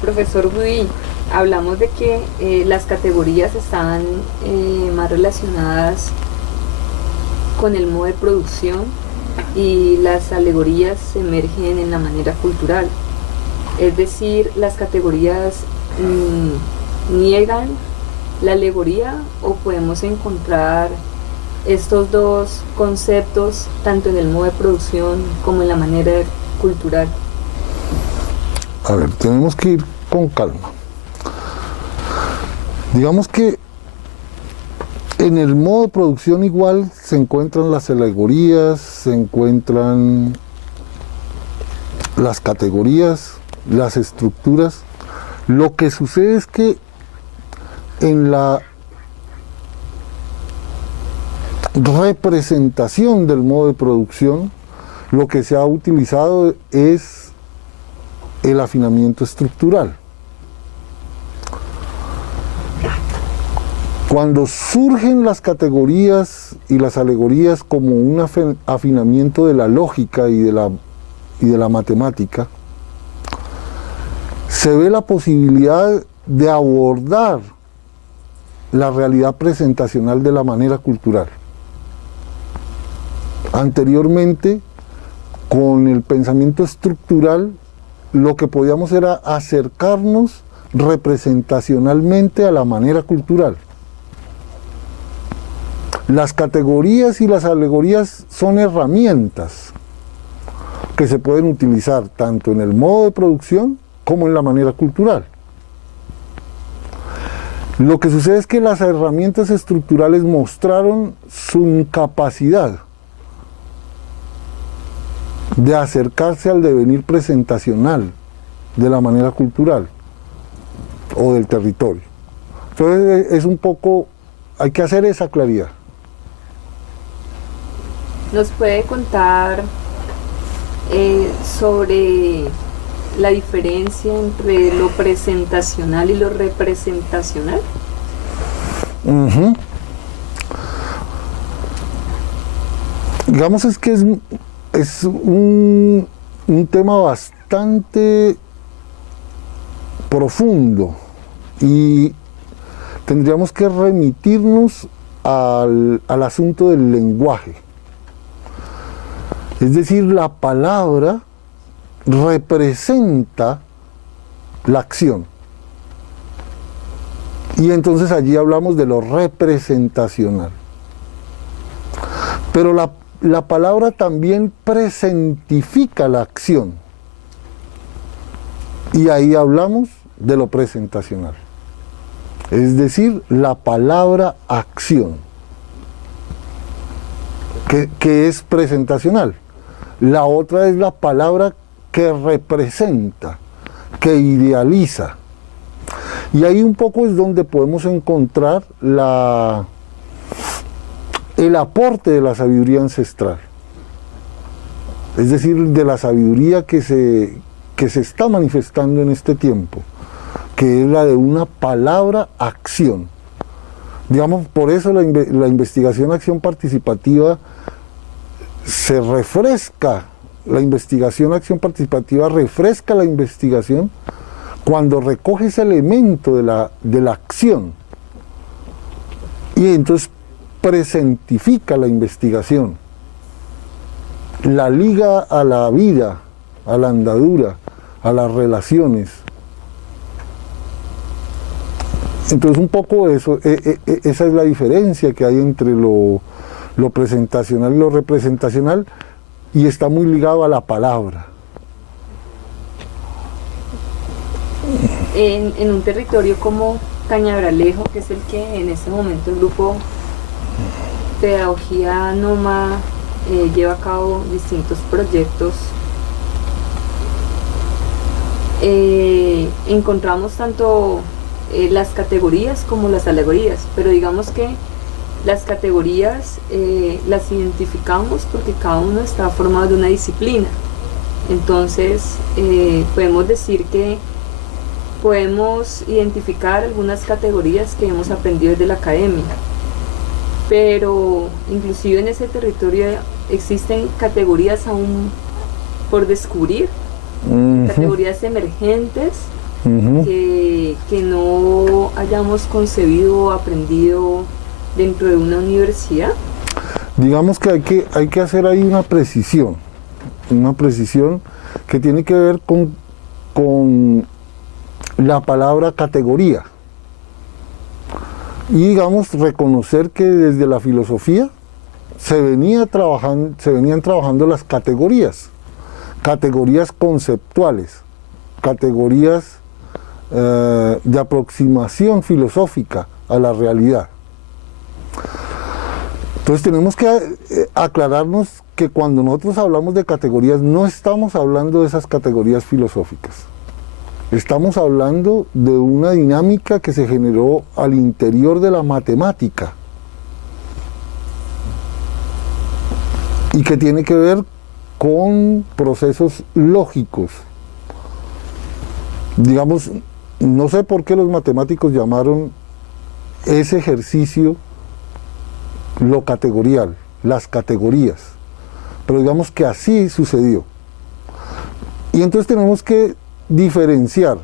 Profesor Woody, hablamos de que las categorías están más relacionadas con el modo de producción y las alegorías se emergen en la manera cultural. Es decir, las categorías niegan la alegoría o podemos encontrar estos dos conceptos tanto en el modo de producción como en la manera cultural. A ver, tenemos que ir con calma. Digamos que en el modo de producción igual se encuentran las alegorías, se encuentran las categorías, las estructuras. Lo que sucede es que en la representación del modo de producción, lo que se ha utilizado es el afinamiento estructural. Cuando surgen las categorías y las alegorías como un afinamiento de la lógica y de la matemática, se ve la posibilidad de abordar la realidad presentacional de la manera cultural. Anteriormente, con el pensamiento estructural, lo que podíamos era acercarnos representacionalmente a la manera cultural. Las categorías y las alegorías son herramientas que se pueden utilizar tanto en el modo de producción como en la manera cultural. Lo que sucede es que las herramientas estructurales mostraron su incapacidad de acercarse al devenir presentacional de la manera cultural o del territorio. Entonces es un poco, hay que hacer esa claridad. ¿Nos puede contar sobre la diferencia entre lo presentacional y lo representacional? Digamos es que es un tema bastante profundo y tendríamos que remitirnos al asunto del lenguaje. Es decir, la palabra representa la acción. Y entonces allí hablamos de lo representacional. Pero la palabra también presentifica la acción. Y ahí hablamos de lo presentacional. Es decir, la palabra acción, que es presentacional. La otra es la palabra que representa, que idealiza. Y ahí un poco es donde podemos encontrar el aporte de la sabiduría ancestral. Es decir, de la sabiduría que se está manifestando en este tiempo, que es la de una palabra acción. Digamos, por eso la investigación acción participativa se refresca, la investigación acción participativa refresca la investigación cuando recoge ese elemento de la acción y entonces presentifica la investigación, la liga a la vida, a la andadura, a las relaciones. Entonces un poco eso, esa es la diferencia que hay entre lo presentacional y lo representacional, y está muy ligado a la palabra. En un territorio como Cañabralejo, que es el que en este momento el grupo Pedagogía Nómada lleva a cabo distintos proyectos, encontramos tanto las categorías como las alegorías, pero digamos que las categorías las identificamos porque cada uno está formado de una disciplina. Entonces, podemos decir que podemos identificar algunas categorías que hemos aprendido desde la academia, pero inclusive en ese territorio existen categorías aún por descubrir, categorías emergentes que no hayamos concebido o aprendido dentro de una universidad. Digamos que hay que hacer ahí una precisión que tiene que ver con la palabra categoría. Y digamos, reconocer que desde la filosofía se venían trabajando las categorías conceptuales, categorías de aproximación filosófica a la realidad. Entonces tenemos que aclararnos que cuando nosotros hablamos de categorías no estamos hablando de esas categorías filosóficas. Estamos hablando de una dinámica que se generó al interior de la matemática y que tiene que ver con procesos lógicos. Digamos, no sé por qué los matemáticos llamaron ese ejercicio lo categorial, las categorías, pero digamos que así sucedió. Y entonces tenemos que diferenciar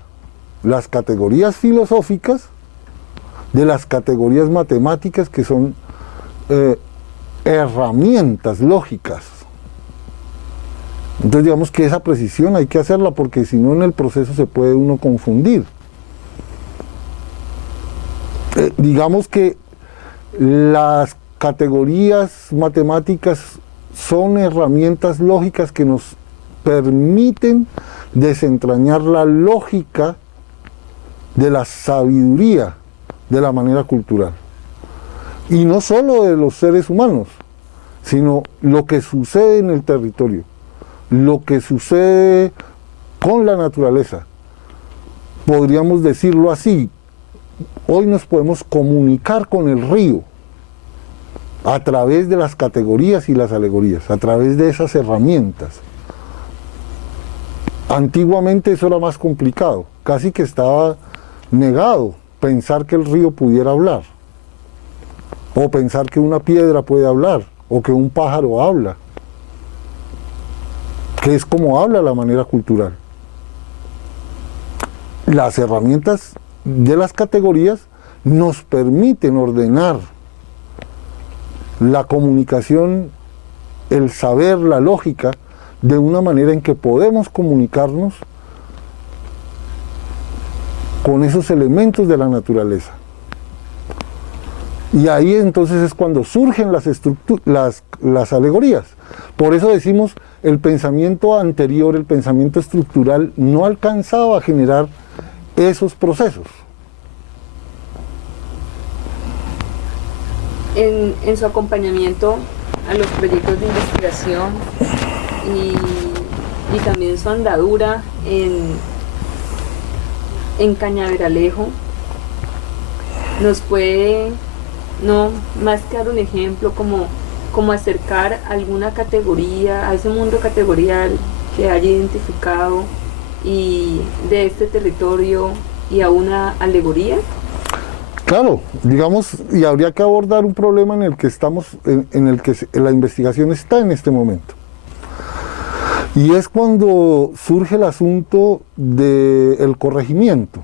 las categorías filosóficas de las categorías matemáticas, que son herramientas lógicas. Entonces digamos que esa precisión hay que hacerla, porque si no en el proceso se puede uno confundir. Digamos que las categorías matemáticas son herramientas lógicas que nos permiten desentrañar la lógica de la sabiduría de la manera cultural. Y no solo de los seres humanos, sino lo que sucede en el territorio, lo que sucede con la naturaleza. Podríamos decirlo así, hoy nos podemos comunicar con el río a través de las categorías y las alegorías, a través de esas herramientas. Antiguamente eso era más complicado, casi que estaba negado pensar que el río pudiera hablar, o pensar que una piedra puede hablar, o que un pájaro habla, que es como habla la manera cultural. Las herramientas de las categorías nos permiten ordenar la comunicación, el saber, la lógica, de una manera en que podemos comunicarnos con esos elementos de la naturaleza. Y ahí entonces es cuando surgen las alegorías. Por eso decimos, el pensamiento anterior, el pensamiento estructural, no alcanzaba a generar esos procesos. En su acompañamiento a los proyectos de investigación y también su andadura en Cañaveralejo, nos puede no más que dar un ejemplo como acercar alguna categoría, a ese mundo categorial que haya identificado y de este territorio, y a una alegoría. Claro, digamos, y habría que abordar un problema en el que estamos, en el que la investigación está en este momento. Y es cuando surge el asunto del corregimiento.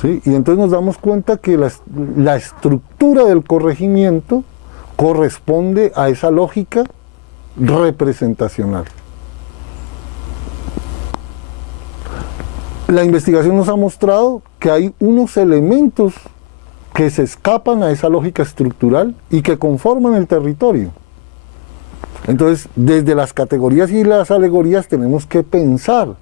¿Sí? Y entonces nos damos cuenta que la estructura del corregimiento corresponde a esa lógica representacional. La investigación nos ha mostrado que hay unos elementos que se escapan a esa lógica estructural y que conforman el territorio. Entonces, desde las categorías y las alegorías tenemos que pensar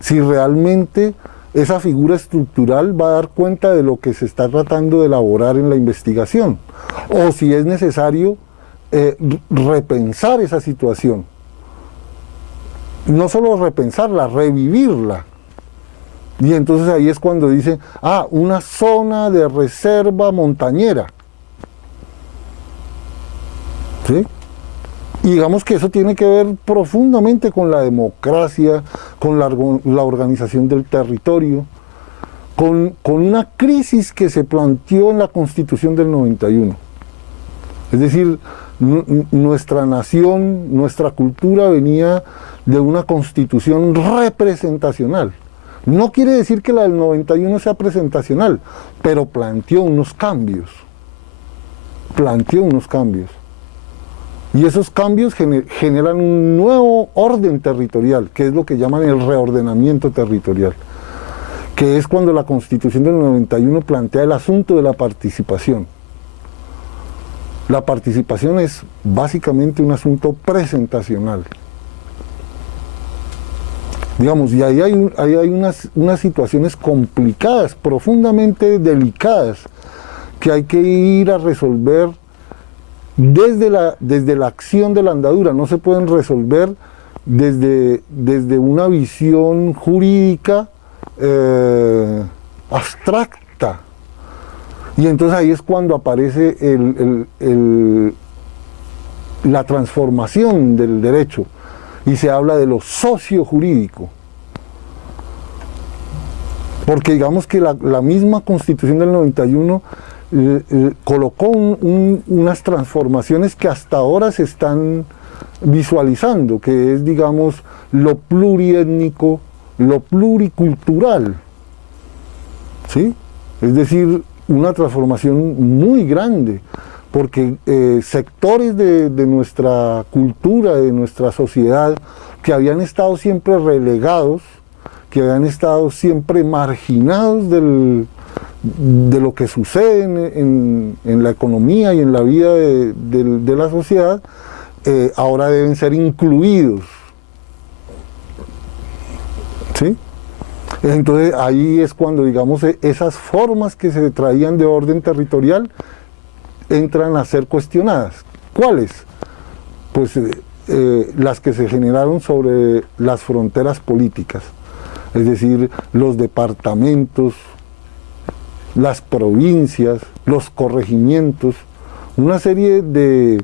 si realmente esa figura estructural va a dar cuenta de lo que se está tratando de elaborar en la investigación, o si es necesario repensar esa situación. No solo repensarla, revivirla. Y entonces ahí es cuando dicen, una zona de reserva montañera. ¿Sí? Y digamos que eso tiene que ver profundamente con la democracia, con la organización del territorio, con una crisis que se planteó en la Constitución del 91. Es decir, nuestra nación, nuestra cultura venía de una constitución representacional. No quiere decir que la del 91 sea presentacional, pero planteó unos cambios. Y esos cambios generan un nuevo orden territorial, que es lo que llaman el reordenamiento territorial, que es cuando la Constitución del 91 plantea el asunto de la participación. La participación es básicamente un asunto presentacional. Digamos, y ahí hay unas situaciones complicadas, profundamente delicadas, que hay que ir a resolver desde la acción de la andadura. No se pueden resolver desde una visión jurídica abstracta. Y entonces ahí es cuando aparece la transformación del derecho y se habla de lo sociojurídico. Porque digamos que la misma Constitución del 91 colocó unas transformaciones que hasta ahora se están visualizando, que es, digamos, lo pluriétnico, lo pluricultural, ¿sí? Es decir, una transformación muy grande, porque sectores de nuestra cultura, de nuestra sociedad, que habían estado siempre relegados, que habían estado siempre marginados de lo que sucede en la economía y en la vida de la sociedad, ahora deben ser incluidos. ¿Sí? Entonces ahí es cuando, digamos, esas formas que se traían de orden territorial entran a ser cuestionadas. ¿Cuáles? Pues las que se generaron sobre las fronteras políticas, es decir, los departamentos, las provincias, los corregimientos, una serie de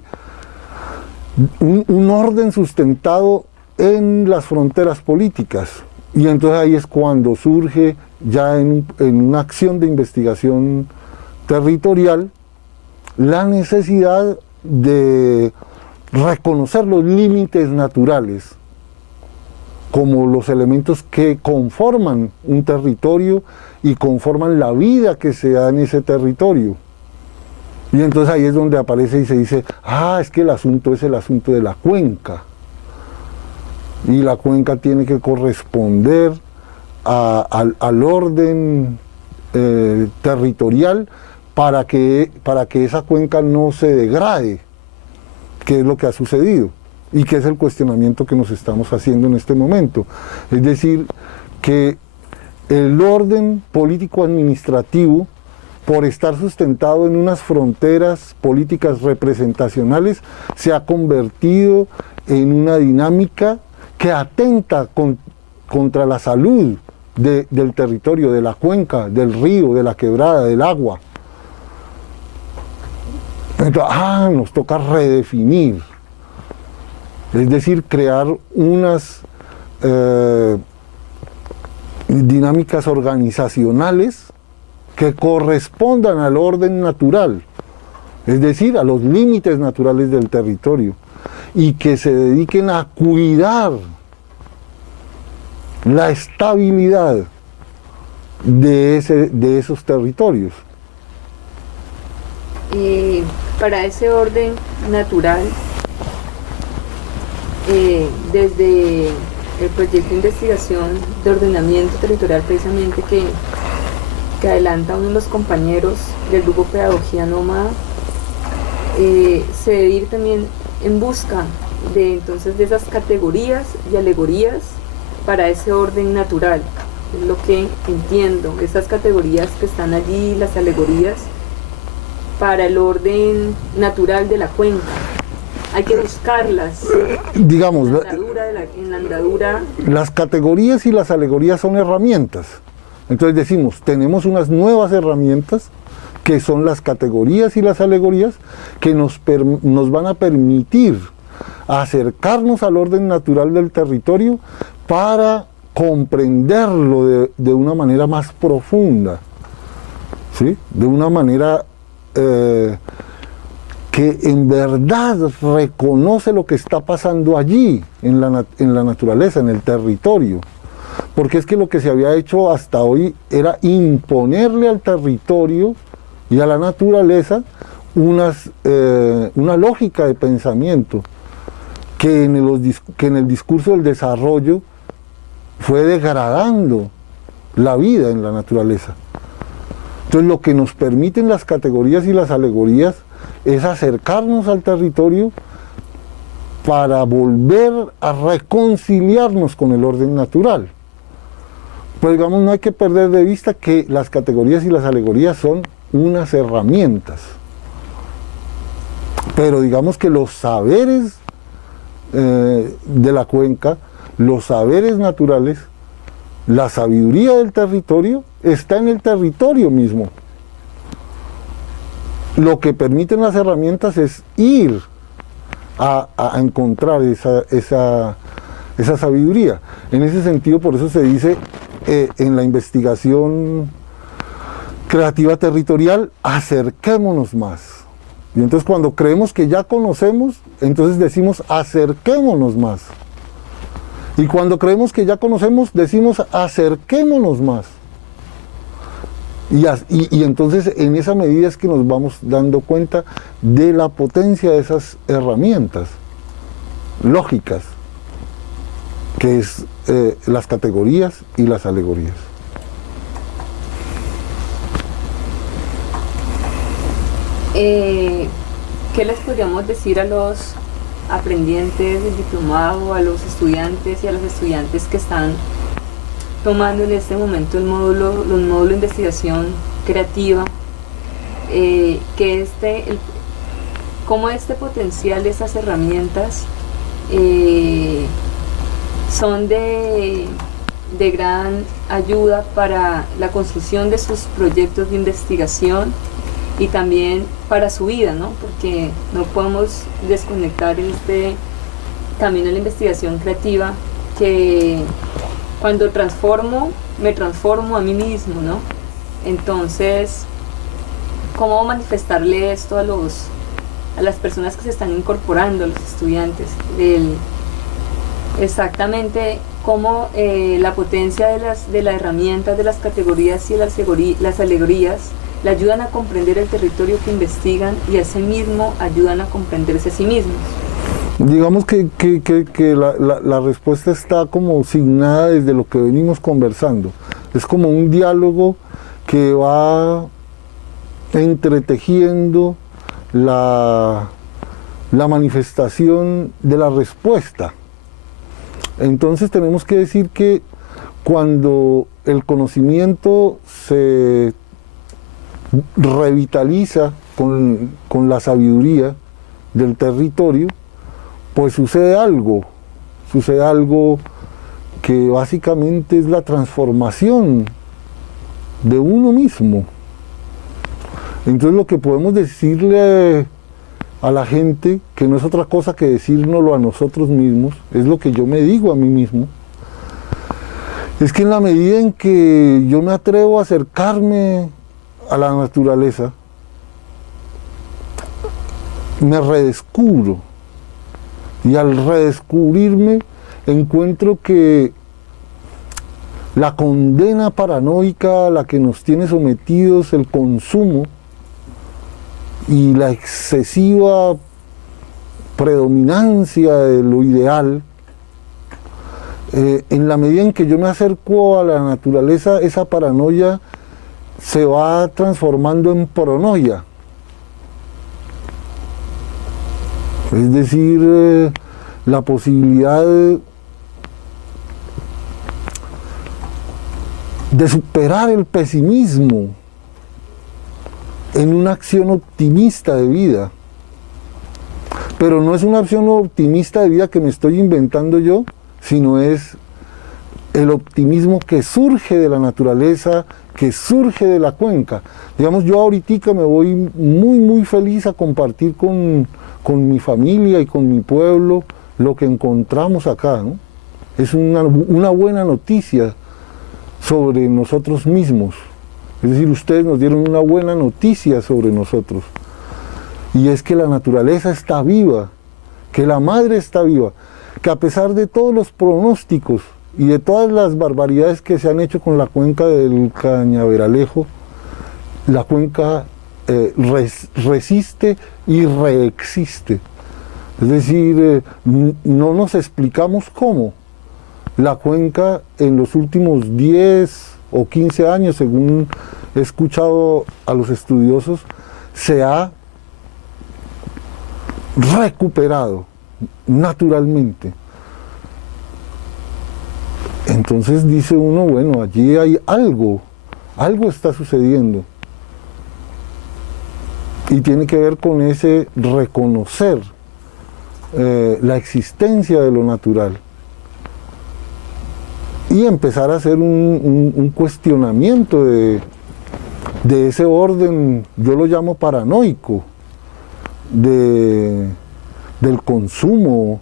un orden sustentado en las fronteras políticas. Y entonces ahí es cuando surge ya en una acción de investigación territorial la necesidad de reconocer los límites naturales como los elementos que conforman un territorio y conforman la vida que se da en ese territorio. Y entonces ahí es donde aparece y se dice, es que el asunto es el asunto de la cuenca. Y la cuenca tiene que corresponder al orden territorial para que esa cuenca no se degrade, que es lo que ha sucedido y que es el cuestionamiento que nos estamos haciendo en este momento. Es decir, que el orden político-administrativo, por estar sustentado en unas fronteras políticas representacionales, se ha convertido en una dinámica que atenta contra la salud del territorio, de la cuenca, del río, de la quebrada, del agua. Entonces, nos toca redefinir, es decir, crear unas dinámicas organizacionales que correspondan al orden natural, es decir, a los límites naturales del territorio, y que se dediquen a cuidar la estabilidad de esos territorios. Y para ese orden natural, desde el proyecto de investigación de ordenamiento territorial precisamente que adelanta uno de los compañeros del grupo Pedagogía Nómada, se debe ir también en busca de esas categorías y alegorías para ese orden natural. Es lo que entiendo, esas categorías que están allí, las alegorías para el orden natural de la cuenca. Hay que buscarlas. Digamos, en la andadura. Las categorías y las alegorías son herramientas. Entonces decimos, tenemos unas nuevas herramientas que son las categorías y las alegorías que nos van a permitir acercarnos al orden natural del territorio para comprenderlo de una manera más profunda, ¿sí? De una manera que en verdad reconoce lo que está pasando allí, en la naturaleza, en el territorio. Porque es que lo que se había hecho hasta hoy era imponerle al territorio y a la naturaleza una lógica de pensamiento que en el discurso del desarrollo fue degradando la vida en la naturaleza. Entonces lo que nos permiten las categorías y las alegorías es acercarnos al territorio para volver a reconciliarnos con el orden natural. Pero digamos, no hay que perder de vista que las categorías y las alegorías son unas herramientas. Pero digamos que los saberes de la cuenca, los saberes naturales, la sabiduría del territorio está en el territorio mismo. Lo que permiten las herramientas es ir a encontrar esa sabiduría. En ese sentido, por eso se dice en la investigación creativa territorial, acerquémonos más. Y entonces cuando creemos que ya conocemos, entonces decimos acerquémonos más. Y cuando creemos que ya conocemos, decimos acerquémonos más. Y entonces en esa medida es que nos vamos dando cuenta de la potencia de esas herramientas lógicas, que es las categorías y las alegorías. ¿Qué les podríamos decir a los aprendientes del diplomado, a los estudiantes y a las estudiantes que están tomando en este momento los módulos de investigación creativa, cómo este potencial de esas herramientas son de gran ayuda para la construcción de sus proyectos de investigación y también para su vida, ¿no? Porque no podemos desconectar en este camino de la investigación creativa que cuando me transformo a mí mismo, ¿no? Entonces, ¿cómo manifestarle esto a las personas que se están incorporando, a los estudiantes? Exactamente cómo la potencia de las herramientas, de las categorías y las alegorías le ayudan a comprender el territorio que investigan y asimismo ayudan a comprenderse a sí mismos. Digamos que la respuesta está como signada desde lo que venimos conversando. Es como un diálogo que va entretejiendo la manifestación de la respuesta. Entonces tenemos que decir que cuando el conocimiento se revitaliza con la sabiduría del territorio, pues sucede algo que básicamente es la transformación de uno mismo. Entonces lo que podemos decirle a la gente, que no es otra cosa que decírnoslo a nosotros mismos, es lo que yo me digo a mí mismo, es que en la medida en que yo me atrevo a acercarme a la naturaleza, me redescubro. Y al redescubrirme, encuentro que la condena paranoica a la que nos tiene sometidos el consumo y la excesiva predominancia de lo ideal, en la medida en que yo me acerco a la naturaleza, esa paranoia se va transformando en pronoia. Es decir, la posibilidad de superar el pesimismo en una acción optimista de vida. Pero no es una acción optimista de vida que me estoy inventando yo, sino es el optimismo que surge de la naturaleza, que surge de la cuenca. Digamos, yo ahorita me voy muy feliz a compartir con con mi familia y con mi pueblo lo que encontramos acá, ¿no? Es una buena noticia sobre nosotros mismos. Es decir, ustedes nos dieron una buena noticia sobre nosotros. Y es que la naturaleza está viva, que la madre está viva, que a pesar de todos los pronósticos y de todas las barbaridades que se han hecho con la cuenca del Cañaveralejo, la cuenca resiste y reexiste. Es decir, no nos explicamos cómo la cuenca en los últimos 10 o 15 años, según he escuchado a los estudiosos, se ha recuperado naturalmente. Entonces dice uno, bueno, allí hay algo está sucediendo. Y tiene que ver con ese reconocer la existencia de lo natural. Y empezar a hacer un cuestionamiento de ese orden, yo lo llamo paranoico, del consumo,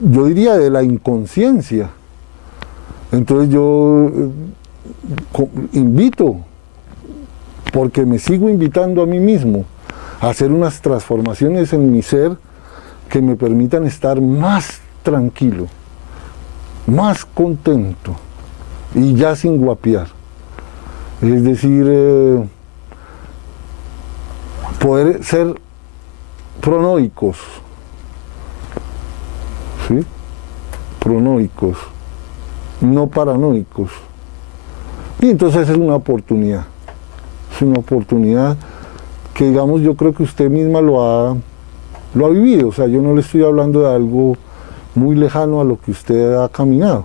yo diría de la inconsciencia. Entonces yo invito, porque me sigo invitando a mí mismo, a hacer unas transformaciones en mi ser que me permitan estar más tranquilo, más contento y ya sin guapiar. Es decir, poder ser pronoicos, ¿sí? Pronoicos, no paranoicos. Y entonces es una oportunidad que, digamos, yo creo que usted misma lo ha vivido. O sea, yo no le estoy hablando de algo muy lejano a lo que usted ha caminado.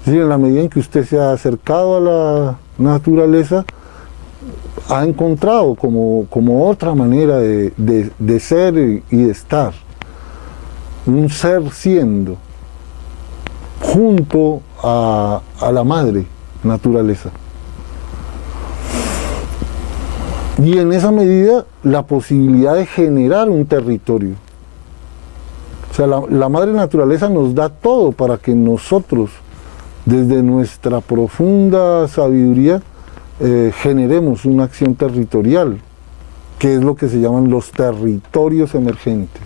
Es decir, en la medida en que usted se ha acercado a la naturaleza, ha encontrado como otra manera de ser y de estar. Un ser siendo junto a la madre naturaleza. Y en esa medida la posibilidad de generar un territorio. O sea, la madre naturaleza nos da todo para que nosotros, desde nuestra profunda sabiduría, generemos una acción territorial, que es lo que se llaman los territorios emergentes.